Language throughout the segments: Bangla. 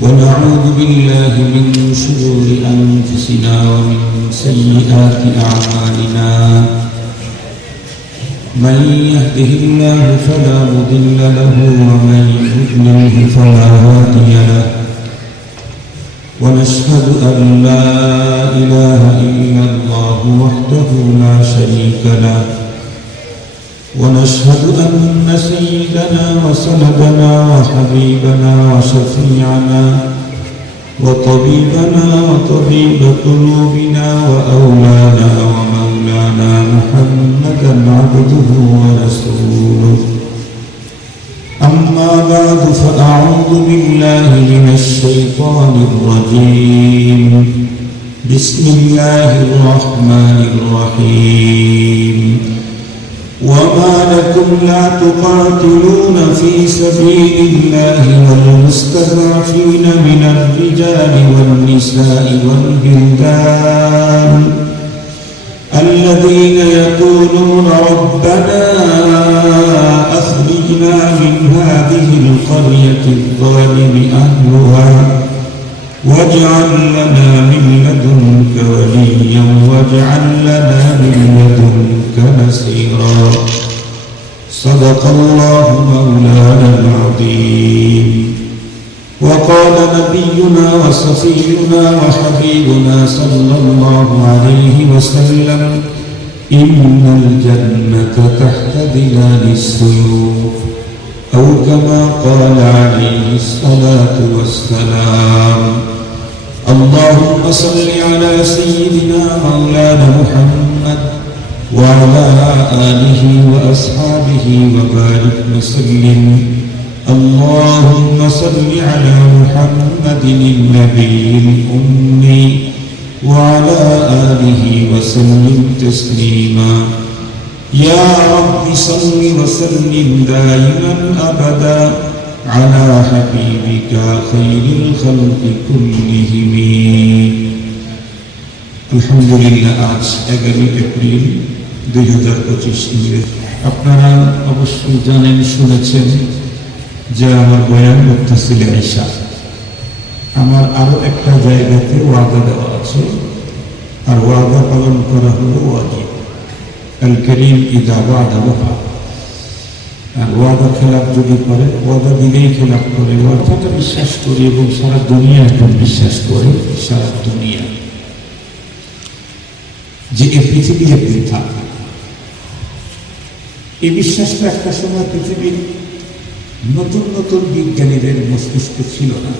ونعوذ بالله من شرور أنفسنا ومن سيئات أعمالنا من يهده الله فلا مضل له ومن يضلل فلا هادي له ونشهد أن لا إله إلا الله وحده لا شريك له ونشهد أن سيدنا وسندنا وحبيبنا وشفيعنا وطبيبنا وطبيب قلوبنا وأولانا ومولانا محمدا عبده ورسوله أما بعد فأعوذ بالله من الشيطان الرجيم بسم الله الرحمن الرحيم وما لكم لا تقاتلون في سبيل الله والمستضعفين من الرجال والنساء والبلدان الذين يقولون ربنا أخرجنا من هذه القرية الظالم أهلها واجعل لنا من لدنك وليا واجعل لنا من لدنك نصيرا صدق الله مولانا العظيم وقال نبينا وصفينا وحبيبنا صلى الله عليه وسلم إن الجنة تحت ظلال السيوف أو كما قال عليه الصلاة والسلام اللهم صل على سيدنا مولانا محمد وعلى آله وأصحابه وبارك وسلم اللهم صل على محمد النبي الأمي وعلى آله وسلم تسليما يا رب صل وسلم دائما أبدا على حبيبك خير الخلق كلهم الحمد لله আজ 11 এপ্রিল 2025 আপনারা অবশ্যই জানেন শুনেছেন যে আমার বয়ান মুত্তাসিলে ঈশা আমার আরো একটা জায়গাতে ওয়াদা দেওয়া আছে আর ওয়াদা পালন করা হলো ওয়াজিব আল করিম ইদা ওয়াদা ওয়াফা আর ওয়াদা খেলাফ যদি করে ওয়াদা দিলেই খেলাফ করে ওয়াদাটা বিশ্বাস করি এবং সারা দুনিয়া এখন বিশ্বাস করে সারা দুনিয়া যে এই পৃথিবী একদিন থাকবে এই বিশ্বাসটা একটা সময় পৃথিবীর নতুন নতুন বিজ্ঞানীদের মস্তিষ্কে ছিল না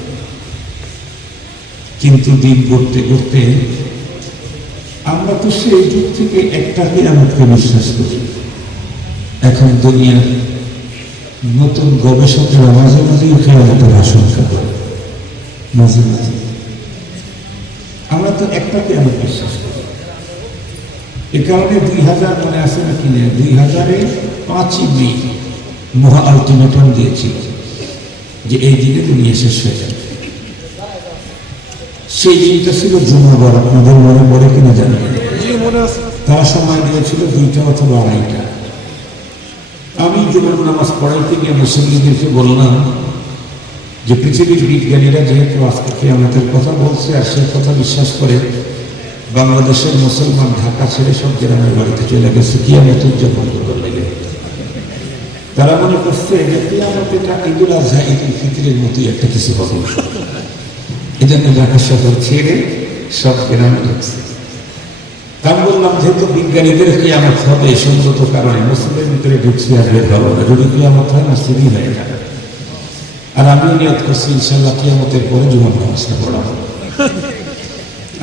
কিন্তু দিন গড়তে গড়তে আমরা তো সেই যুগ থেকে একটা কিয়ামতকে বিশ্বাস করি এখন দুনিয়ার নতুন গবেষকরা মাঝে মাঝেই কিয়ামতের আশঙ্কা করে মাঝে মাঝে আমরা তো একটা কিয়ামত বিশ্বাস করি এ কারণে 2000 মনে আছে না কিনে 2005 মে মহা আলটিমেটাম দিয়েছিল যে এই দিনে দুনিয়া শেষ হয়ে যাবে সেই দিনটা ছিল জুমাবার আপনাদের মনে পড়ে কিনা জানি তারা সময় দিয়েছিল 2টা অথবা 2:30 আমি জুমার নামাজ পড়াইতে গিয়ে মুসলিমদেরকে বললাম যে পৃথিবীর বিজ্ঞানীরা যেহেতু আজকে আমাদের কথা বলছে আর সেই কথা বিশ্বাস করে বাংলাদেশের মুসলমান ঢাকা ছেড়ে সব গ্রামের বাড়িতে চলে গেছে কিয়ামত উদযাপন করবার লাগে তারা মনে করছে যে কিয়ামত এটা ঈদুল আজহা ঈদুল ফিতরের মতোই একটা কিছু হবে এজন্য ঢাকা শহর ছেড়ে সব গ্রামে ঢুকছে আমি বললাম যেহেতু বিজ্ঞানীদের কিয়ামত হবে সঙ্গত কারণে মুসলিমের ভিতরে ঢুকছি আর বের হবো না যদি কিয়ামত হয় না সিঁড়ি হয়ে যাবে আর আমিও নিয়ত করছি ইনশাল্লাহ কিয়ামতের পরে জুমার নামাজটা পড়াবো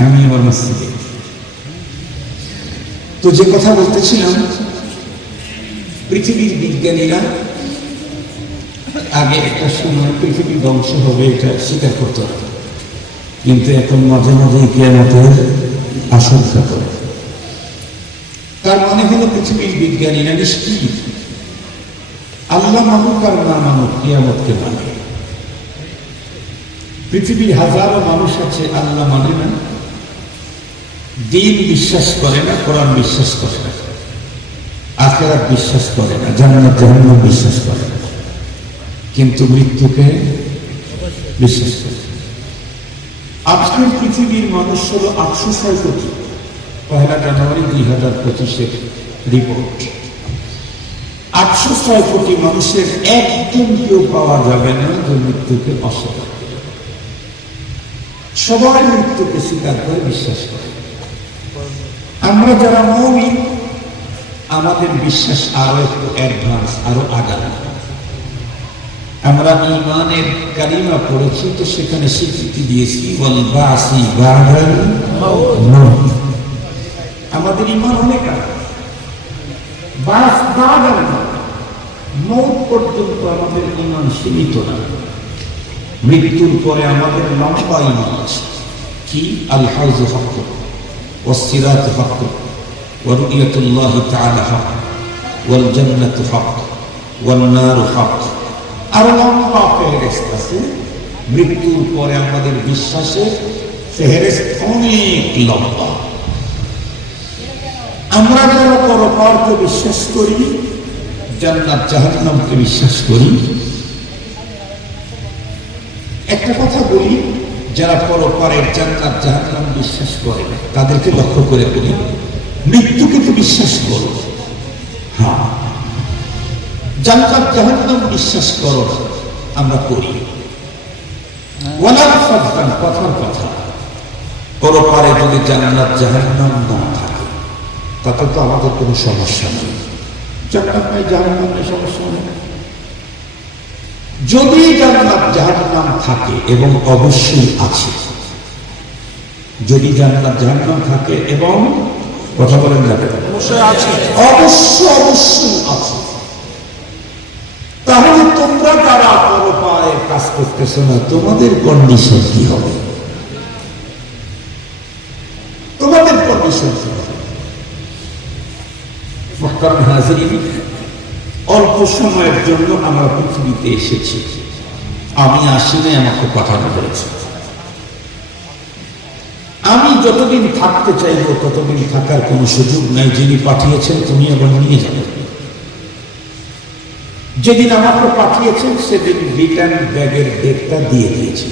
আমি আমার মসজিদে তো যে কথা বলতেছিলাম পৃথিবীর বিজ্ঞানীরা আগে একটা সময় পৃথিবী ধ্বংস হবে এটা স্বীকার করতে হবে কিন্তু এখন মাঝে মাঝে কিয়ামতের আশঙ্কা করে তার মানে হলো পৃথিবীর বিজ্ঞানীরা নিশ্চিত আল্লাহ মানুক আর না মানুক কিয়ামতকে মানে পৃথিবীর হাজারো মানুষ আছে আল্লাহ মানে না দিন বিশ্বাস করে না কোরআন বিশ্বাস করে না আখিরাত বিশ্বাস করে না জান্নাত জাহান্নাম বিশ্বাস করে না কিন্তু মৃত্যুকে বিশ্বাস করি। আজকের পৃথিবীর মানুষ হল 806 কোটি। 1 জানুয়ারি 2025 রিপোর্ট। 806 কোটি মানুষের একজন কেউ পাওয়া যাবে না যে মৃত্যুকে অস্বীকার করে। সবাই মৃত্যুকে স্বীকার করে বিশ্বাস করে। আমরা যারা মুমিন, আমাদের বিশ্বাস আরো একটু অ্যাডভান্স, আরো আগানো। আমরা ঈমানের কালিমা পড়েছি, তো সেখানে স্বীকৃতি দিয়েছি ওয়াল বাসি বাদাল মাউত। আমাদের ঈমান অনেক আগে। বাস বাদাল মাউত পর্যন্ত আমাদের ঈমান সীমিত না। মৃত্যুর পরে আমাদের লম্বা ঈমান আছে। কি? আল হাউজ হক, ওয়াস সিরাত হক, ওয়া রুইয়াতুল্লাহ তাআলা হক, ওয়াল জান্নাতু হক, ওয়ান নারু হক। আর লম্বা ফেরেশত আছে। মৃত্যুর পরে আমাদের বিশ্বাসের ফেরেশত অনেক লম্বা। আমরা যারা পরপারকে বিশ্বাস করি, জান্নাত জাহান্নামকে বিশ্বাস করি, একটা কথা বলি, যারা পরপারের জান্নাত জাহান্নাম বিশ্বাস করে না তাদেরকে লক্ষ্য করে বলি, মৃত্যুকে তো বিশ্বাস করো, হ্যাঁ, জান্নাত জাহান্নাম বিশ্বাস করো না, আমরা করি। ওয়ালাল ফাদদান, কথার কথা, পরপারে যদি জান্নাত জাহান্নাম না থাকে তাতে তো আমাদের কোনো সমস্যা নেই। জান্নাত নাই জাহান্নাম নেই, সমস্যা নেই। যদি জান্নাত জাহান্নাম থাকে, এবং অবশ্যই আছে, যদি জান্নাত জাহান্নাম থাকে এবং কথা বলেন যাবে, অবশ্যই আছে, অবশ্যই আছে, তাহলে তোমরা যারা পরপারে কাজ করতেছো না, তোমাদের কন্ডিশন কি হবে? তোমাদের কন্ডিশন কি হবে? মুহতারাম হাজিরিন, অল্প সময়ের জন্য আমরা পৃথিবীতে এসেছি। আমি আসিনি, আমাকে পাঠানো হয়েছে। আমি যতদিন থাকতে চাইব ততদিন থাকার কোনো সুযোগ নাই। যিনি পাঠিয়েছেন তুমি আবার নিয়ে যাবে। যেদিন আমাকে পাঠিয়েছেন সেদিন রিটার্ন ব্যাগের ডেটটা দিয়ে দিয়েছে।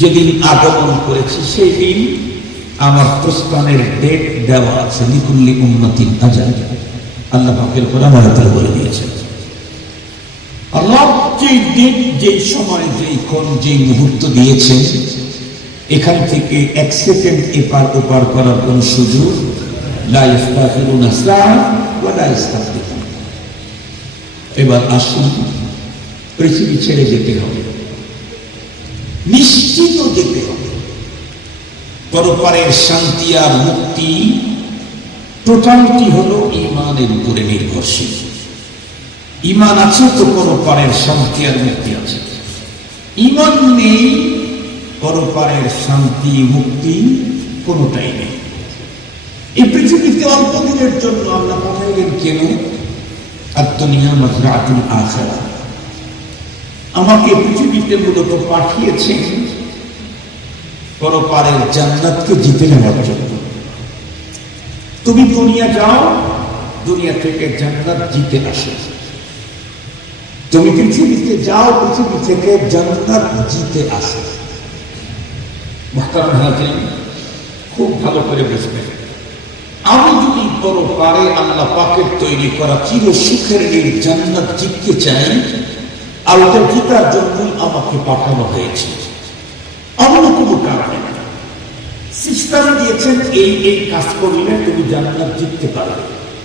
যেদিন আগমন করেছি সেই দিন আমার প্রস্থানের ডেট দেওয়া আছে। লিকুল্লি উম্মাতিন আজাল, আল্লাহ পাকের কোরআন আয়াতে বলে দিয়েছেন। আল্লাহ যেই দিন, যেই সময়, যেই ক্ষণ, যেই মুহূর্ত দিয়েছেন, এখান থেকে এক সেকেন্ড এপার ওপার করার কোন সুযোগ লা ইস্তাখিরুনা সাআ ওয়া লা ইস্তাকদিমুন। এবার আসুন, পৃথিবী ছেড়ে যেতে হবে, নিশ্চিত যেতে হবে। পরপারের শান্তি আর মুক্তি টোটালটি হলো ঈমানের উপরে নির্ভরশীল। ঈমান আছে তো পরপারের শান্তি আর মুক্তি আছে। ঈমান নেই, পরপারের শান্তি মুক্তি কোনোটাই নেই। এই পৃথিবীতে অল্প দিনের জন্য আল্লাহ পাঠাইলেন কেন? আদ-দুনিয়া মাজরাতুল আখিরাহ। আমাকে পৃথিবীতে মূলত পাঠিয়েছেন পরপারের জান্নাতকে জিতে নেওয়ার জন্য। তুমি দুনিয়া যাও, দুনিয়া থেকে জান্নাত জিতে আসো। তুমি পৃথিবীতে যাও, পৃথিবী থেকে জান্নাত জিতে আসো। মুহতারাম হাজিরিন, খুব ভালো করে বুঝবেন, আমি যদি পরপারে আল্লাহ পাকের তৈরি করা চির সুখের এই জান্নাত জিততে চাই, আর ওটা জিতার জন্যই আমাকে পাঠানো হয়েছে, অন্য কোনো কারণে না। সিস্টেম দিয়েছেন, এই এই কাজ করলে তুমি জান্নাত জিততে পারবে।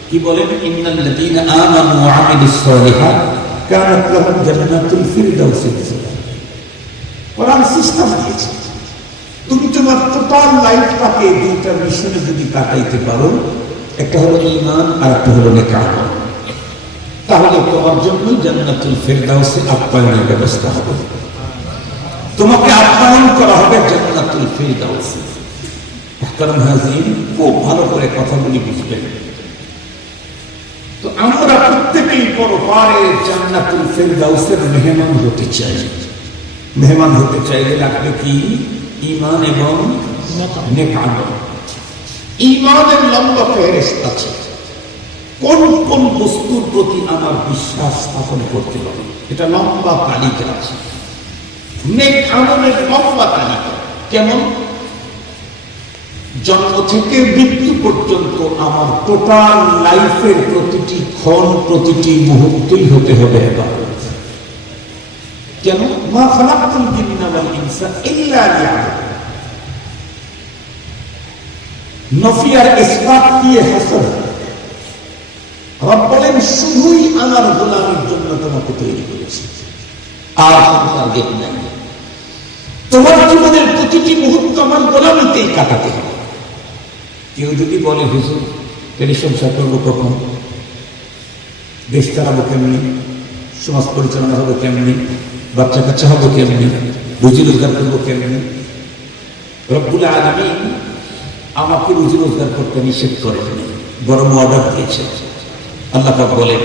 কি বলেন? ইন্নাল্লাযীনা আমানু ওয়া আমিলুস সালিহাত কানাত লাহুম জান্নাতুল ফিরদাউস নুজুলা। কোরআন সিস্টেম দিয়েছে, তুমি তোমার টোটাল লাইফটাকে দুইটা মিশনে যদি কাটাইতে পারো, একটা হলো ঈমান আর একটা হলো নেক আমল, তাহলে তোমার জন্য জান্নাতুল ফিরদাউসে আপ্যায়নের ব্যবস্থা হবে। তোমাকে আপ্যায়ন করা হবে জান্নাতুল ফিরদাউসে। মুহতারাম হাজিরিন, খুব ভালো করে কথাগুলি বুঝবেন। তো আমরা প্রত্যেকেই পরপারে জান্নাতুল ফিরদাউসের মেহমান হতে চাই। মেহমান হতে চাইলে লাগবে কি? ঈমান এবং নেক আমল। ঈমানের লম্বা ফেরেশত আছে। কোন কোন বস্তুর প্রতি আমার বিশ্বাস স্থাপন করতে হবে, এটা লম্বা তালিকা আছে। নেক আমলের লম্বা তালিকা। কেমন? জন্ম থেকে মৃত্যু পর্যন্ত আমার টোটাল লাইফের প্রতিটি ক্ষণ, প্রতিটি মুহূর্তই হতে হবে ইবাদত। কেন? মা খালাকতুল জিন্না ওয়াল ইনসা ইল্লা লিয়াবুদুন। নফি আর ইসবাত দিয়ে হাসর। রব বলেন শুধুই আমার গোলামের জন্য তোমাকে তৈরি করেছি, আর কোনো টার্গেট নাই। তোমার জীবনের প্রতিটি মুহূর্ত আমার গোলামিতেই কাটাতে হবে। কেউ যদি বলে হুজুর এর সংসার করবো কখন, দেশ চালাবো কেমনি, সমাজ পরিচালনা হবে কেমনি, বাচ্চা কাচ্চা হবে কেমনি, রুজি রোজগার করবো কেমনি, রব্বুল আলামিন আমাকে রুজি রোজগার করতে নিষেধ করেনি, বরং অর্ডার দিয়েছে। আল্লাহ পাক বলেন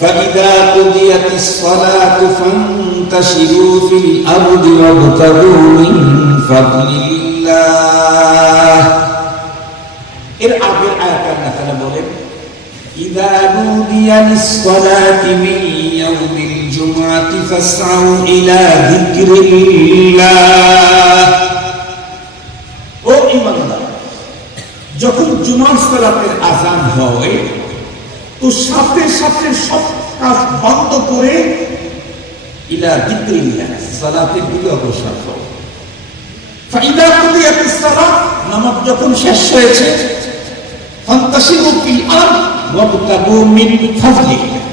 فَإِذَا قُضِيَتِ الصَّلَاةُ فَانتَشِرُوا فِي الْأَرْضِ وَابْتَغُوا مِنْ فَضْلِ اللَّهِ। এর আগের আয়াতে আল্লাহ তাআলা বলেন إِذَا نُودِيَ لِلصَّلَاةِ مِنْ يَوْمِ الْجُمْعَةِ فَاسْعَوْا إِلَى ذِكْرِ اللَّهِ। ও ঈমানদার, যখন জুমার সালাতের আযান হয় তো সাথে সাথে সব কাজ বন্ধ করে ইলা যিকরিল্লাহ, সালাতের দিকে অগ্রসর হও। ফাইদা কুদিয়াতিস সালাত, নামাজ যখন শেষ হয়েছে, ফান্তাশিরু ফিল আরদ ওয়াবতাগু মিন ফাজলিল্লাহ।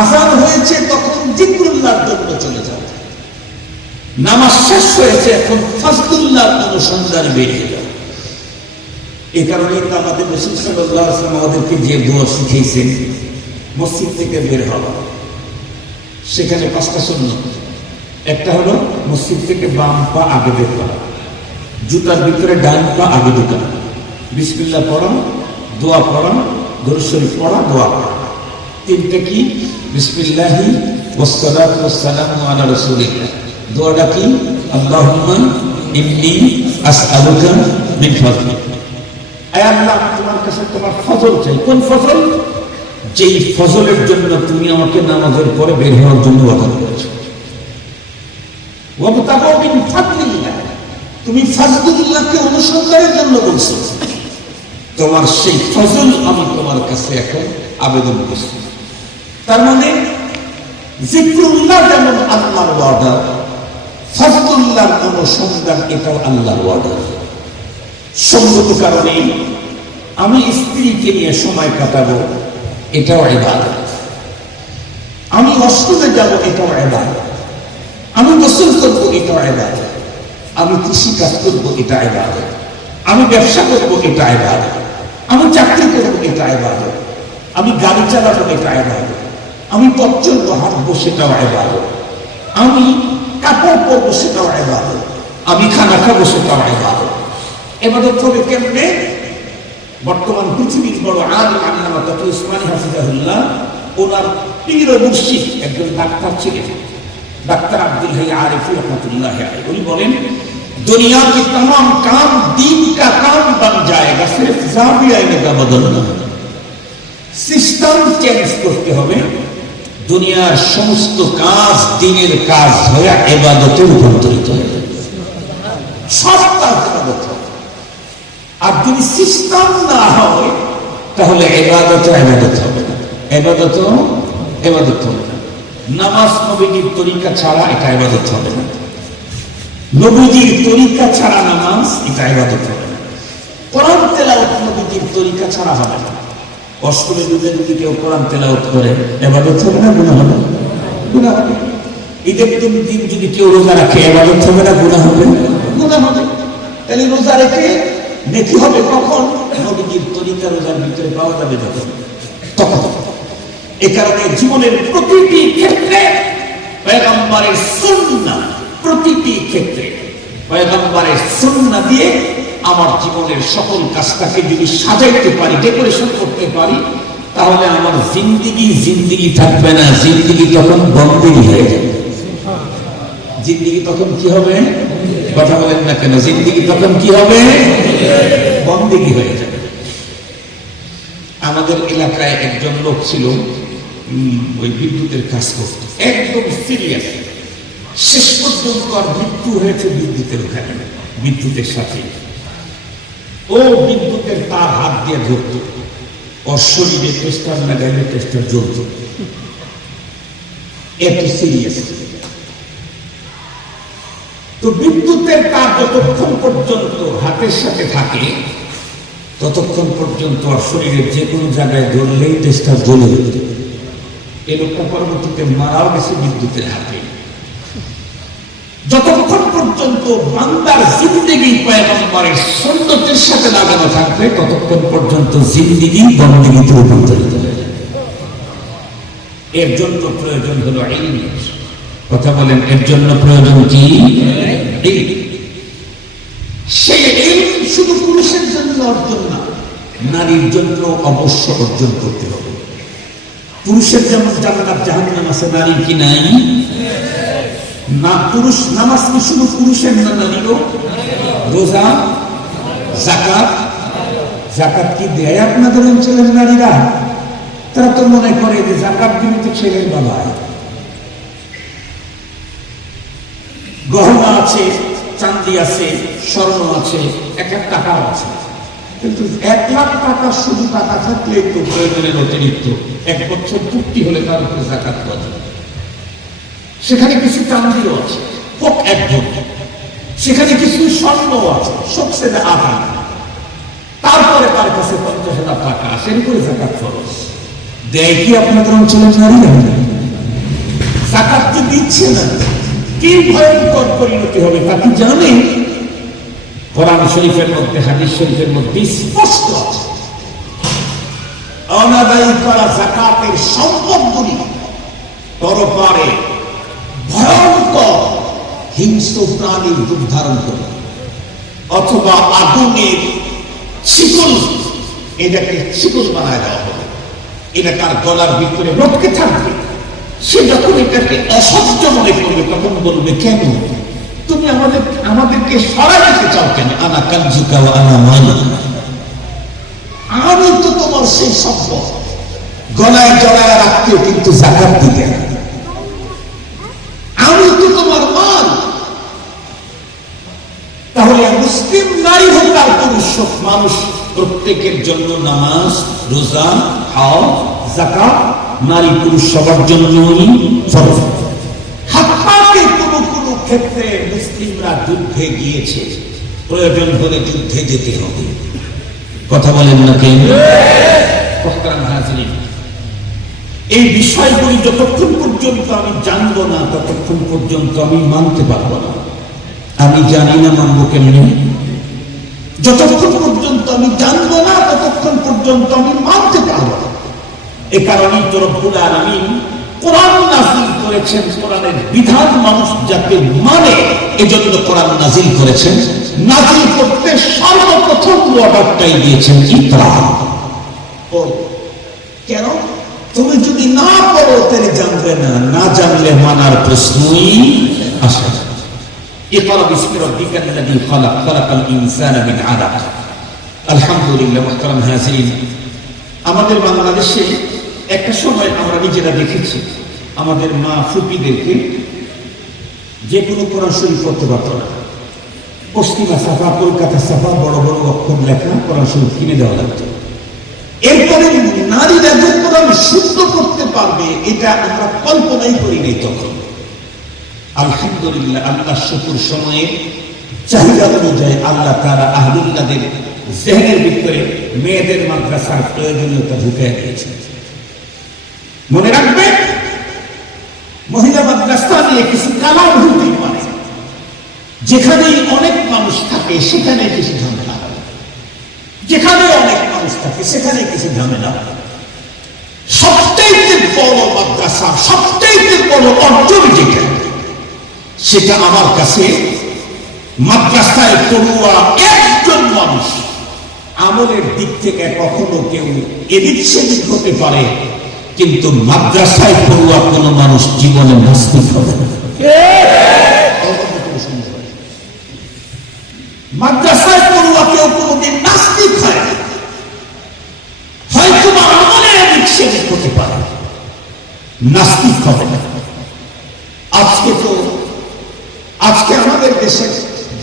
আযান হয়েছে তখন যিকরুল্লাহর জন্য চলে যাও। নামাজ শেষ হয়েছে, এখন ফাজলুল্লাহর অনুসন্ধানে বেরিয়ে যাও। এই কারণে তো আমাদের রাসূল সাল্লাল্লাহু আলাইহি ওয়াসাল্লাম আমাদেরকে যে দোয়া শিখিয়েছেন, মসজিদ থেকে বের হওয়া, সেখানে 5টা সুন্নাত। একটা হলো মসজিদ থেকে বাম পা আগে বের করা, জুতার ভিতরে ডান পা আগে ঢোকা, বিসমিল্লাহ পড়া, দোয়া পড়া, দরুদ শরীফ পড়া, দোয়া পড়া। 3টা কি? বিসমিল্লাহি ওয়াসসালাতু ওয়াসসালামু আলা রাসূলিল্লাহ। দোয়াটা কি? আল্লাহুম্মা ইন্নী আসআলুকা মিন ফাযলিক। আয় আল্লাহ, তোমার কাছে তোমার ফজল চাই। কোন ফজল? যেই ফজলের জন্য তুমি আমাকে নামাজের পরে বের হওয়ার জন্য ওয়াদা করেছো। ওয়াবতাগু মিন ফাদলিল্লাহ, তুমি ফাজলুল্লাহকে অনুসন্ধানের জন্য বলছো। তোমার সেই ফজল আমি তোমার কাছে এখন আবেদন করছি। তার মানে যিকরুল্লাহ যেমন আল্লাহর ওয়াদা, ফাজলুল্লাহর অনুসন্ধান এটাও আল্লাহর ওয়াদা। সঙ্গত কারণে আমি স্ত্রীকে নিয়ে সময় কাটাবো, এটাও ইবাদত। আমি ওয়াশরুমে যাব, এটাও ইবাদত। আমি গোসল করবো, এটাও ইবাদত। আমি কৃষি কাজ করবো, এটা ইবাদত। আমি ব্যবসা করবো, এটা ইবাদত। আমি চাকরি করবো, এটা ইবাদত। আমি গাড়ি চালাবো, এটা ইবাদত। আমি পথ চলবো, হাঁটবো, সেটাও ইবাদত। আমি কাপড় পরবো, সেটাও ইবাদত। আমি খানা খাবো, সেটাও ইবাদত। ইবাদত হবে কেমনে? বর্তমান পৃথিবীর বড় আলিম আল্লামা তাকি উসমানী হাফিজাহুল্লাহ, ওনার পীর ও মুর্শিদ একজন ডাক্তার ছিলেন, ডাক্তার আব্দুল হাই আরিফি রহমাতুল্লাহ আলাইহি। উনি বলেন दुनिया की तमाम काम दीन का काम बन जाएगा, सिर्फ जाविया इनका बदलना। सिस्टम चेंज करते হবে, দুনিয়ার সমস্ত কাজ দ্বীনের কাজ হয়ে ইবাদতে রূপান্তরিত হবে। সব কাজ ইবাদত হবে। আর যদি সিস্টেম না হয় তাহলে ইবাদত হবে না, ইবাদত হবে না। নামাজ নবীর তরিকা ছাড়া এটা ইবাদত হবে না, নবীজির তরিকা ছাড়া নামাজ এটা ইবাদত হবে না। কোরআন তেলাওয়াত নবীজির তরিকা ছাড়া হবে না। অষ্টমী দিনে যদি কেউ কোরআন তেলাওয়াত করে ইবাদত হবে না, গুনাহ হবে? গুনাহ হবে। ঈদের দিন যদি কেউ রোজা রাখে ইবাদত হবে না, গুনাহ হবে? গুনাহ হবে। তাহলে রোজা রেখে নেকি হবে কখন? নবীজির তরিকা রোজার ভিতরে পাওয়া যাবে তখন। এ কারণে জীবনের প্রতিটি ক্ষেত্রে পয়গম্বরের সুন্নাহ, প্রতিটি ক্ষেত্রে পয়গম্বরের সুন্নাহ দিয়ে আমার জীবনের সকল কাজটাকে যদি সাজাইতে পারি, ডেকোরেশন করতে পারি, তাহলে আমার জিন্দিগি থাকবে না, জিন্দিগি তখন বন্দেগি হয়ে যাবে। জিন্দিগি তখন কি হবে? কথা বলেন না কেন? জিন্দিগি তখন কি হবে? বন্দেগি হয়ে যাবে। আমাদের এলাকায় একজন লোক ছিল, ওই বিদ্যুতের কাজ করতো, একদম সিরিয়াস। শেষ পর্যন্ত আর মৃত্যু হয়েছে বিদ্যুতের ওখানে, বিদ্যুতের সাথে। ও বিদ্যুতের তার হাত দিয়ে ধরত, ওর শরীরে টেস্টার লাগাইলে টেস্টার জ্বলত, এত সিরিয়াস। তো বিদ্যুতের তার যতক্ষণ পর্যন্ত হাতের সাথে থাকে ততক্ষণ পর্যন্ত আর শরীরের যে কোনো জায়গায় ধরলেই টেস্টার জ্বলে যেত। এ লোকটা পরবর্তীতে মারাও গেছে বিদ্যুতের হাতে। যতক্ষণ পর্যন্ত বান্দার জিন্দেগি পয়গম্বরের সুন্নতের সাথে লাগানো থাকবে ততক্ষণ পর্যন্ত জিন্দেগি বন্দেগীতে রূপান্তরিত হয়ে যাবে। এর জন্য প্রয়োজন হলো ইলম। কথা বলেন, এর জন্য প্রয়োজন কি? সেই ইলম শুধু পুরুষের জন্য অর্জন না, নারীর জন্য অবশ্য অর্জন করতে হবে। পুরুষের যেমন জান্নাত জাহান্নাম আছে, নারীর কি নাই? না, পুরুষ নামাজ কি শুধু পুরুষের না, নারীরও? রোজা, যাকাত, যাকাত কি দেয় আপনাদের অঞ্চলের নারীরা? তারা তো মনে করে যে যাকাত দিলে তো ছেলের বাবা। গহনা আছে, চাঁদি আছে, স্বর্ণ আছে, 1 লাখ টাকাও আছে, কিন্তু 1 লাখ টাকা শুধু টাকা থাকলে তো প্রয়োজনের অতিরিক্ত 1 বছর চুক্তি হলে তার উপরে যাকাত পাওয়া যাবে। সেখানে কিছু চাঁদিও আছে, হোক 1 ভরি, সেখানে কিছু স্বর্ণও আছে, সবচেয়ে আধা, তারপরে তার কাছে 50,000 টাকা আসে, এর উপরে যাকাত ফরজ। দেয় কি আপনাদের অঞ্চলের নারীরা? যাকাত তো দিচ্ছে না। কি ভয়ঙ্কর পরিণতি হবে তা কি জানেন? কোরআন শরীফের মধ্যে, হাদিস শরীফের মধ্যে স্পষ্ট আছে, অনাদায়ী করা যাকাতের সম্পদগুলি পরপারে ভয়ঙ্কর হিংস্র প্রাণীর রূপ ধারণ করে, অথবা আগুনের শিকল, এটাকে শিকল বানায় দেওয়া হবে, এটা তার গলার ভিতরে রটকে থাকবে। সে যখন এটাকে অসহ্য মনে করবে তখন বলবে, কেন তুমি আমাদেরকে সরাই দিতে চাও কেন? আনা কাঞ্জুকা ওয়া আনা মালি, আমি তো তোমার সেই সম্পদ, গলায় জড়ায় রাখতে কিন্তু যাকাত দিতে, আমি তো তোমার মাল। তাহলে মুসলিম নারী হোক আর পুরুষ হোক, মানুষ প্রত্যেকের জন্য নামাজ, রোজা, হজ, যাকাত নারী পুরুষ সবার জন্যই ফরজ। হাত্তাকে কোনো কোনো ক্ষেত্রে মুসলিমরা যুদ্ধে গিয়েছে, প্রয়োজন হলে যুদ্ধে যেতে হবে। কথা বলেন না কেন? এই বিষয়গুলি যতক্ষণ পর্যন্ত আমি জানবো না ততক্ষণ পর্যন্ত আমি মানতে পারবো না। আমি জানি না মানবো কেমনি? যতক্ষণ পর্যন্ত আমি জানবো না ততক্ষণ পর্যন্ত আমি মানতে পারবো না। এ কারণেই তো রব্বুল আলামিন কোরআন নাযিল করেছেন, কোরআনের বিধান মানুষ যাতে মানে এজন্য কোরআন নাযিল করেছেন। নাযিল করতে সর্বপ্রথম অর্ডারটাই দিয়েছেন, ইকরা। কেন? তুমি যদি না পড়ো তাহলে জানবে না, না জানলে মানার প্রশ্নই আসে না। ইকরা বিসমি রাব্বিকাল্লাযী খালাক, খালাকাল ইনসানা মিন আলাক। আলহামদুলিল্লাহ, মুহতারাম হাজিরিন, আমাদের বাংলাদেশে একটা সময় আমরা নিজেরা দেখেছি আমাদের মা ফুপিদেরকে যে কোনো কোরআন শরীফ পড়তে পারত না। পশ্চিমা ছাপা, কলকাতা ছাপা, বড় বড় অক্ষর লেখা কোরআন শরীফ কিনে দেওয়া লাগতো। এরপরে নারীরা যে কোরআন শুদ্ধ করতে পারবে এটা আমরা কল্পনাই করি নাই তখন। আলহামদুলিল্লাহ, আল্লাহ শুকুর, সময়ে চাহিদা অনুযায়ী আল্লাহ তাআলা আহলুল্লাহদের জেহনের ভিতরে মেয়েদের মাদ্রাসার প্রয়োজনীয়তা ঢুকিয়ে দিয়েছেন। মনে রাখবেন, মহিলা মাদ্রাসা নিয়ে কিছু কালাম হতে পারে, যেখানেই অনেক মানুষ থাকে সেখানে কিছু ঝামেলা হয়, যেখানে অনেক মানুষ থাকে সেখানে কিছু ঝামেলা হয়। সবচাইতে বড় মাদ্রাসা, সবচাইতে বড় অর্জন যেটা, সেটা আমার কাছে মাদ্রাসায় পড়ুয়া একজন মানুষ আমলের দিক থেকে কখনো কেউ এদিক সেদিক হতে পারে, কিন্তু মাদ্রাসায় পড়ুয়া কোন মানুষ জীবনে নাস্তিক হবে না। মাদ্রাসায় পড়ুয়া কেউ কোনদিন নাস্তিক হয় না, হয়তো আমলের এদিক সেদিক হতে পারে, নাস্তিক হবে না। আজকে আমাদের দেশে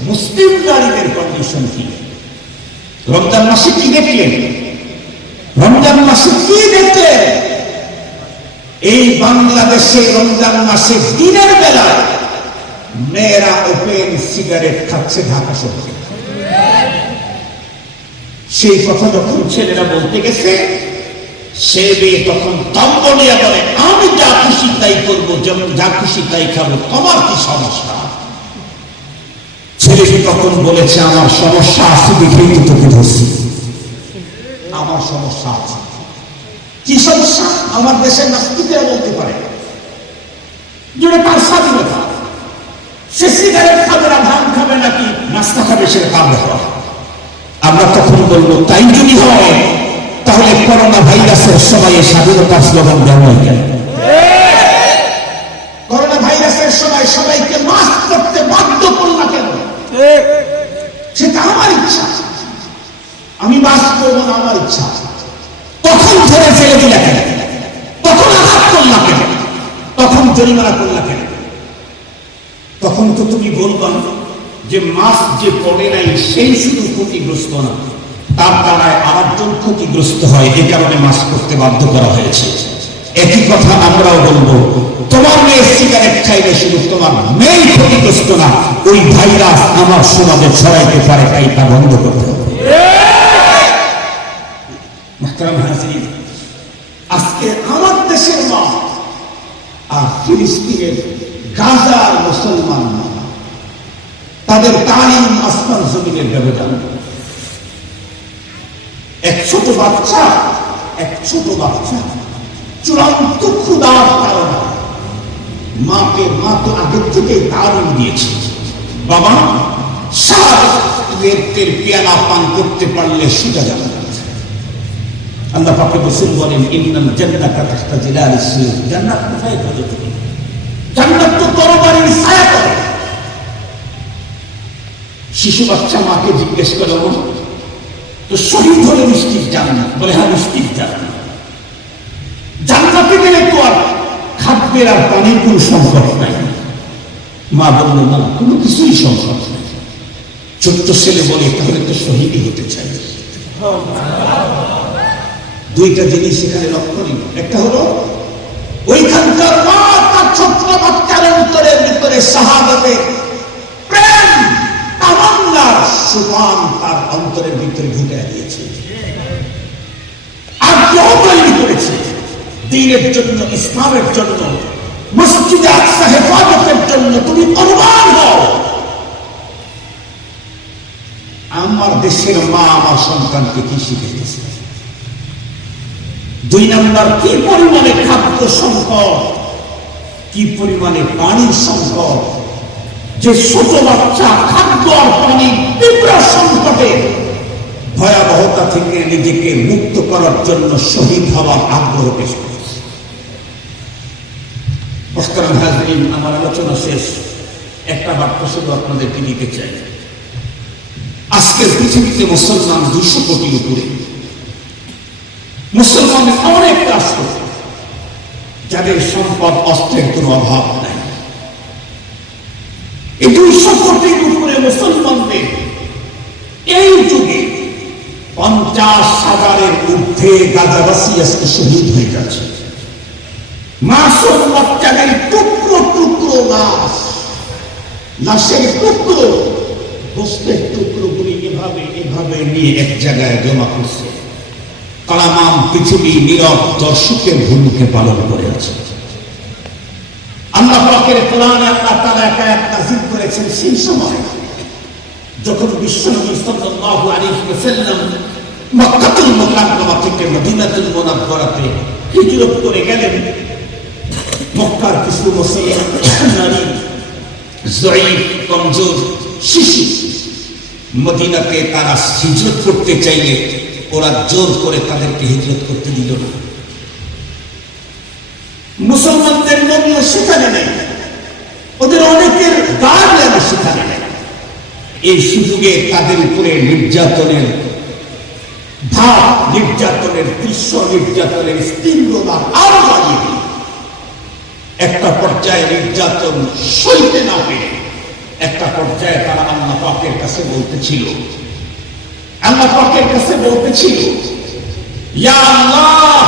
মুসলিম নারীদের কন্ডিশন কি? রমজান মাসে কি দেখলেন? রমজান মাসে কি দেখলেন? এই বাংলাদেশে রমজান মাসে দিনের বেলায় মেয়েরা ওপেন সিগারেট খাচ্ছে ঢাকা শহরে। সেই কথা যখন ছেলেরা বলতে গেছে, সে মেয়ে তখন দম্বলিয়া বলে, আমি যা খুশি তাই করবো, যেমন যা খুশি তাই খাবো, তোমার কি সমস্যা? ছেলেটি তখন বলেছে, আমার সমস্যা আছে দেখেই তো তোকে ধরছি। আমার সমস্যা আছে। কি সমস্যা? আমার দেশের নাস্তিকরা বলতে পারে যেটা তার স্বাধীনতা। সে সিগারেট খাবে না, ধান খাবে নাকি নাস্তা খাবে, সেটা তার ব্যাপার। আমরা তখন বলবো, তাই যদি হয় তাহলে করোনা ভাইরাসের সময় স্বাধীনতার স্লোগান দেওয়া হয় কেন? করোনা ভাইরাসের সময় সবাইকে মাস্ক করতে বাধ্য করল কেন? সেটা আমার ইচ্ছা, আমি মাস্ক করবো না, আমার ইচ্ছা। তখন ধরে ফেলে দিলা কেন? তখন আঘাত করলা কেন? তখন জরিমানা করলা কেন? তখন তো তুমি বলবা যে মাস্ক যে পড়ে নাই সেই শুধু ক্ষতিগ্রস্ত না, তার দ্বারায় আরেকজন ক্ষতিগ্রস্ত হয়, এই কারণে মাস্ক করতে বাধ্য করা হয়েছে। একই কথা আমরাও বলবো, তোমার মেয়ে সিগারেট খাইলে শুধু তোমার মেয়ে ক্ষতিগ্রস্ত না, ওই ভাইরাস আমার সমাজে ছড়াইতে পারে, তাই তা বন্ধ করতে হবে। আজকে আমার দেশের মা আর ফিলিস্তিনের গাজার মুসলমান মা, তাদের তালিম আসমান জমিনের ব্যবধান। এক ছোট বাচ্চা চূড়ান্ত ক্ষুধার কারণে মা তো আগের থেকে তালিম দিয়েছে, বাবা শাহাদাতের পেয়ালা পান করতে পারলে সোজা যাবে। আল্লাহ পাক রাসূল বলেন, ইন্নাল জান্নাতা তাহতা জিলালিস সুয়ুর। জান্নাত কোথায় পাবে তুমি? জান্নাত তো তরবারির ছায়া তলে। শিশু বাচ্চা মাকে জিজ্ঞেস করে, তো শহীদ হলে নিশ্চিত জান্নাত? বলে, হ্যাঁ নিশ্চিত জান্নাত। জান্নাতে গেলে তো আর খাদ্যের আর পানির কোন সংকট নাই। মা বলল, না, কোনো কিছুই সংকট নাই। ছোট্ট ছেলে বলে, তাহলে তো শহীদই হতে চাই। দুইটা জিনিস সেখানে লক্ষণীয়। একটা হলো ওইখানকার মা তার ছোট্ট বাচ্চার অন্তরের ভিতরে শাহাদাতের প্রেম তামান্নার সুবান তার অন্তরের ভিতরে ঢুকে দিয়েছে, আগ্রহ তৈরি করেছে দ্বীনের জন্য, ইসলামের জন্য, মসজিদে আকসা হেফাজতের জন্য। তুমি কুরবান হও। আমার দেশের মা আমার সন্তানকে কি শিখিয়েছে? দুই নাম্বার, কি পরিমাণে খাদ্য সংকট, কি পরিমাণে পানির সংকট, যে ছোট বাচ্চা খাদ্য আর পানির তীব্র সংকটে ভয়াবহতা থেকে নিজেকে মুক্ত করার জন্য শহীদ হওয়ার আগ্রহ পেশ করেছে। আমার আলোচনা শেষ, একটা বার্তা শুধু আপনাদেরকে দিতে চাই। আজকের পৃথিবীতে মুসলমান 200 কোটির উপরে। মুসলমানের অনেক রাষ্ট্র যাদের সম্পদ অস্ত্রের কোনো অভাব নাই। এই 200 কোটির উপরে মুসলমানদের এই যুগে 50,000-এর ঊর্ধ্বে গাজাবাসী আজকে শহীদ হয়ে যাচ্ছে। মাসুম বাচ্চাদের টুকরো টুকরো লাশের টুকরো, গোস্তের টুকরোগুলি এভাবে নিয়ে এক জায়গায় জমা করছে। কালামাম পৃথিবী নীরব দর্শকের ভূমিকে পালন করে আছে। আল্লাহ পাকের কোরআনে আল্লাহ তাআলা আয়াত নাযিল করেছেন সেই সময় যখন বিশ্বনবী সাল্লাল্লাহু আলাইহি ওয়াসাল্লাম মক্কাতুল মুকাররমা থেকে মদিনাতুল মুনাওয়ারাতে হিজরত করে গেলেন। মক্কার কিছু মুসলমান নারী, জয়ীফ, কমজোর শিশু মদিনাতে তারা হিজরত করতে চাইলে ওরা জোর করে তাদেরকে হিজরত করতে দিল না। মুসলমানদের মনও সেখানে নেই, ওদের অনেকের গার্ড সেখানে নেই। এই সুযোগে তাদের উপরে নির্যাতনের ভাব, নির্যাতনের দৃশ্য, নির্যাতনের তীব্রতা আরো বাড়িয়ে দিল। একটা পর্যায়ে নির্যাতন সইতে না পেরে একটা পর্যায়ে তারা আল্লাহ পাকের কাছে বলতেছিল, ইয়া আল্লাহ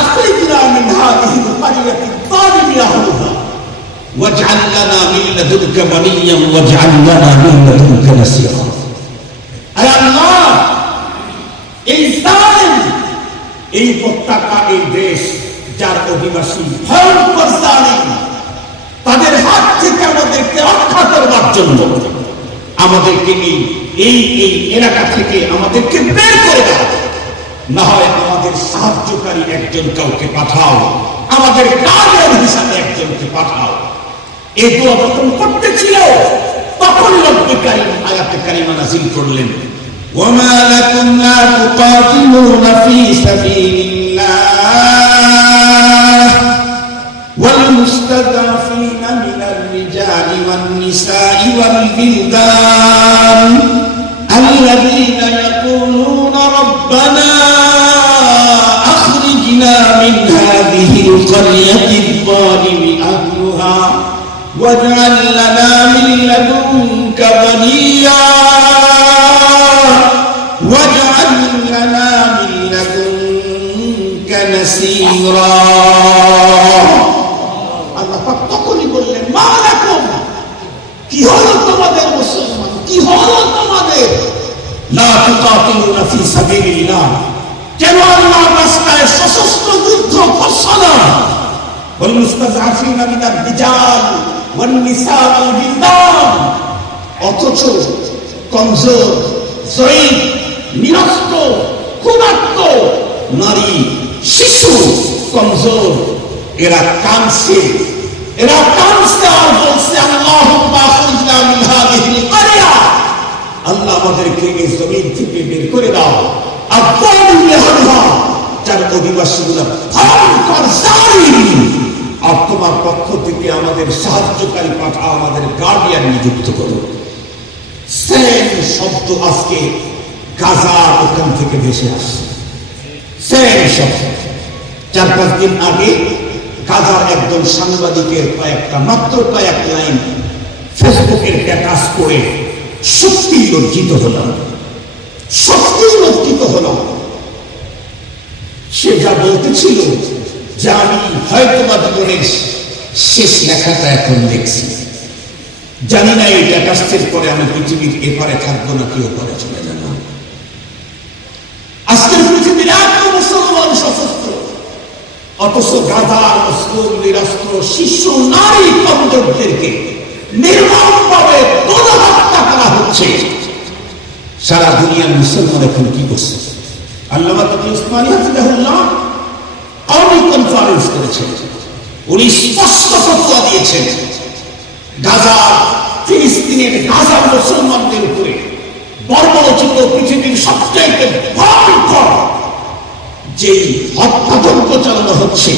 আখরিজনা মিন হাযিহিল ক্বরিয়াতি যালিমি আহলুহা ওয়াজআল লানা মিন লাদুনকা ওয়ালিয়্যান ওয়াজআল লানা মিন লাদুনকা নাসীরা। আয় আল্লাহ, এই জালিম, এই উপত্যকা, এই দেশ যার অধিবাসী ভয়ঙ্কর জালিম, তাদের হাত থেকে আমাদেরকে রক্ষা করবার জন্য আমাদেরকে এই এলাকা থেকে আমাদেরকে বের করে দাও, না হয় আমাদের সাহায্যকারী একজন কাউকে পাঠাও, আমাদের গার্ডিয়ান হিসাবে একজনকে পাঠাও। এই দোয়া যখন করতেছিল তখন রব্বুল কারীম আয়াতে কারিমা নাযিল করলেন, ওয়ামা লাকুম লা তুকাতিলুনা ফি সাবিলিল্লাহ ওয়াল মুস্তাদআফিনা মিনার রিজালি ওয়ান নিসাই ওয়াল বিলদান الذين يقولون ربنا أخرجنا من هذه القرية الظالم أهلها واجعل لنا من لدنك وليا واجعل لنا من لدنك نصيرا। আল্লাহ পাক তখনই বললেন, মা লাকুম, কি হলো তোমাদের মুসলমান, কি হলো তোমাদের, লা তুকাতিলুনা ফি সাবিলিল্লাহ, কেন আল্লাহর রাস্তায় সশস্ত্র যুদ্ধ করছো না, ওয়াল মুস্তাযআফিনা মিনার রিজাল ওয়ান নিসা ওয়াল বিলদান, অথচ কমজোর, জয়ীফ, নিরস্ত্র, ক্ষুধার্ত নারী, শিশু, কমজোর, এরা কাঁদছে আর বলছে, আল্লাহুম্মা আখরিজনা মিন হাযিহিল ক্বরিয়া, আল্লাহ আমাদেরকে এই জমিন থেকে বের করে দাও, যার অধিবাসীগুলো ভয়ঙ্কর জালিম, আর তোমার পক্ষ থেকে আমাদের সাহায্যকারী পাঠাও, আমাদের গার্ডিয়ান নিযুক্ত করো। সেম শব্দ আজকে গাজার ওখান থেকে ভেসে আসছে, সেম শব্দ। 4-5 দিন আগে গাজার একজন সাংবাদিকের মাত্র কয়েক লাইন ফেসবুকের স্ট্যাটাস করে সত্যি লজ্জিত হলাম। সে যা বলতেছিল যে আমি হয়তো বা জীবনের শেষ লেখাটা এখন লিখছি, জানি না এই স্ট্যাটাসের পরে আমি পৃথিবীর এপারে থাকবো না কি ওপারে চলে যাব। আজকের পৃথিবীর এত মুসলমান সশস্ত্র, অথচ গাজার মুসলিম নিরস্ত্র শিশু, নারী, কমজোরদেরকে নির্মমভাবে গণহত্যা করা হচ্ছে। সারা দুনিয়ার মুসলমান এখন কি করছে? আল্লামা তাকি উসমানী হাফিজাহুল্লাহ কওমি কনফারেন্স করেছেন, উনি স্পষ্ট ফতোয়া দিয়েছেন, গাজা, ফিলিস্তিনের গাজা মুসলমানদের উপরে বর্বরচিত পৃথিবীর সবচাইতে ভয়ঙ্কর যে হত্যাযজ্ঞ চালানো হচ্ছে,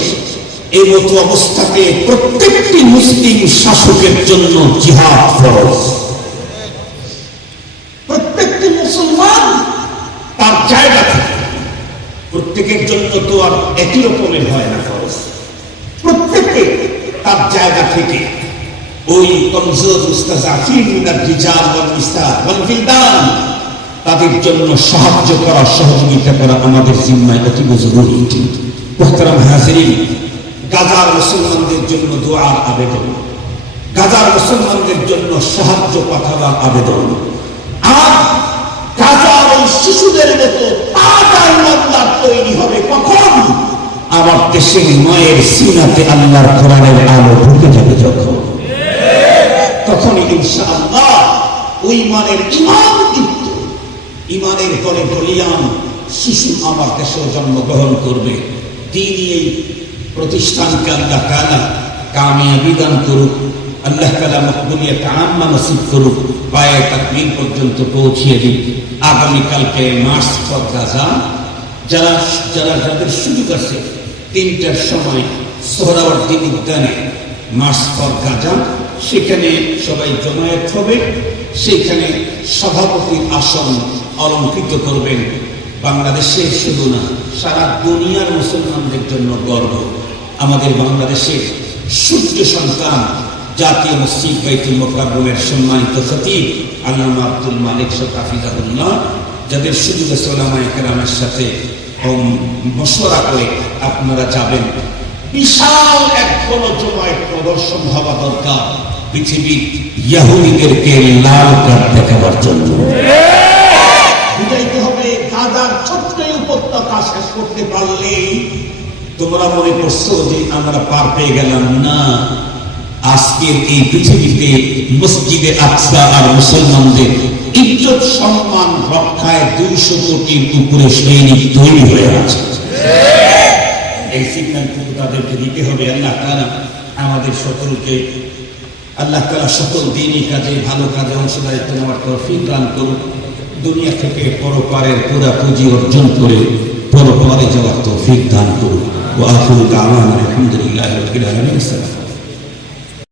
এই মতো অবস্থাতে প্রত্যেকটি মুসলিম শাসকের জন্য জিহাদ ফরজ। প্রত্যেকটি মুসলমান তার জায়গা থেকে, প্রত্যেকের জন্য তো আর একই রকমের হয় না ফরজ, প্রত্যেকে তার জায়গা থেকে ওই কমজোর মুস্তাযআফিন মিনার রিজাল ওয়ান নিসা ওয়াল বিলদান, তাদের জন্য সাহায্য করা, সহযোগিতা করা আমাদের জিম্মায় অতীব জরুরি। মুহতারাম হাজিরিন, গাজার মুসলমানদের জন্য দোয়ার আবেদন, গাজার মুসলমানদের জন্য সাহায্য পাঠাবার আবেদন। আর গাজার ওই শিশুদের মতো তাজা ইমানদার তৈরি হবে কখন? আমার দেশের মায়ের সিনাতে আল্লাহর কোরআনের আলো ঢুকে যাবে যখন, তখনই ইনশাআল্লাহ ওই মানের ইমানদীপ্ত, ইমানের পরে বলিয়ান শিশু আমার দেশেও জন্মগ্রহণ করবে। তিনি এই প্রতিষ্ঠানকে আল্লাহ তাআলা কামিয়াবি দান করুক, আল্লাহ তাআলা মকবুলিয়ত আম্মা নসিব করুক, পায়ে তাকবীর পর্যন্ত পৌঁছিয়ে দিক। আগামীকালকে মার্চ ফর গাজা, যাদের সুযোগ আছে 3টার সময় সোহরাওয়ার্দী উদ্যানে মার্চ ফর গাজা, সেখানে সবাই জমায়েত হবে। সেখানে সভাপতির আসন অলঙ্কৃত করবেন। বাংলাদেশের শুধু না, সারা দুনিয়ার মুসলমানদের জন্য গর্ব, আমাদের বাংলাদেশের সূর্য সন্তান জাতীয় মসজিদ বাইতুল মুকাররমের সম্মানিত খতিব আল্লামা আব্দুল মালিক হাফিজাহুল্লাহ, যাদের সুযোগ উলামায়ে কেরামের সাথে মশওয়ারা করে আপনারা যাবেন। বিশাল এক গণজমায়েত প্রদর্শন হওয়া দরকার পৃথিবীর ইহুদিদেরকে লাল কার্ড দেখাবার জন্য। বুঝাইতে হবে গাজার ছোট্ট উপত্যকা শেষ করতে পারলেই তোমরা মনে করছো যে আমরা পার পেয়ে গেলাম। না, আজকের এই পৃথিবীতে মসজিদে আকসা আর মুসলমানদের ইজ্জত সম্মান রক্ষায় 200 কোটির উপরে সৈনিক তৈরি হয়ে আছে। এই সিগন্যালটুকু তাদেরকে দিতে হবে। আল্লাহ তাআলা আমাদের সকলকে, আল্লাহ তাআলা সকল দিনই কাজে ভালো কাজে অংশদারিত্ব নেওয়ার তৌফিক দান করুন। দুনিয়া থেকে পরপারের পুরা পুঁজি অর্জন করে পরপারে যাওয়ার তৌফিক দান করুন। ওয়া আখিরু দাওয়ানা আলহামদুলিল্লাহি রাব্বিল আলামিন।